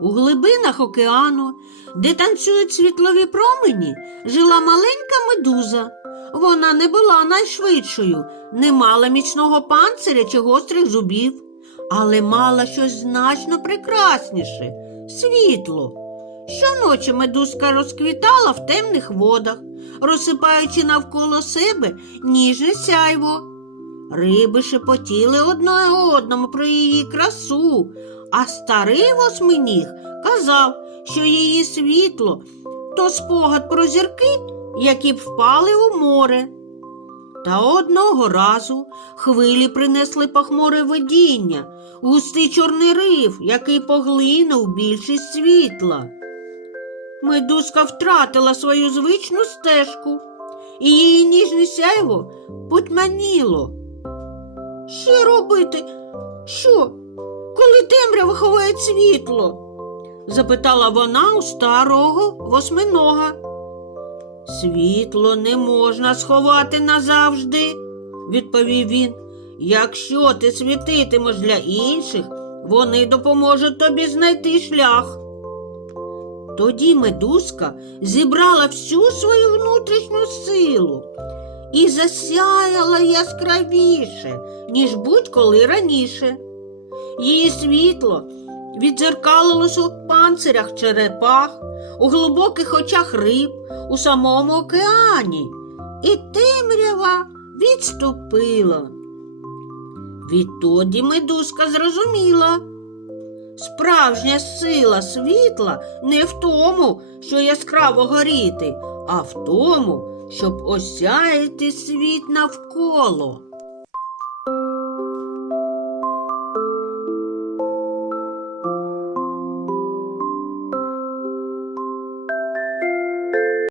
У глибинах океану, де танцюють світлові промені, жила маленька медуза. Вона не була найшвидшою, не мала міцного панциря чи гострих зубів, але мала щось значно прекрасніше світло. Щоночі медузка розквітала в темних водах, розсипаючи навколо себе ніжне сяйво. Риби шепотіли одне одному про її красу, а старий восьминіг казав, що її світло то спогад про зірки, які б впали у море. Та одного разу хвилі принесли похмуре видіння, густий чорний риф, який поглинув більшість світла. Медузка втратила свою звичну стежку, і її ніжне сяйво потьмяніло. Що робити? Що? Коли темрява ховає світло? запитала вона у старого восьминога. Світло не можна сховати назавжди, відповів він. Якщо ти світитимеш для інших, вони допоможуть тобі знайти шлях. Тоді медузка зібрала всю свою внутрішню силу і засяяла яскравіше, ніж будь-коли раніше. Її світло віддзеркалилося у панцирях черепах, у глибоких очах риб, у самому океані, і темрява відступила. Відтоді медузка зрозуміла. Справжня сила світла не в тому, що яскраво горіти, а в тому, щоб осяяти світ навколо.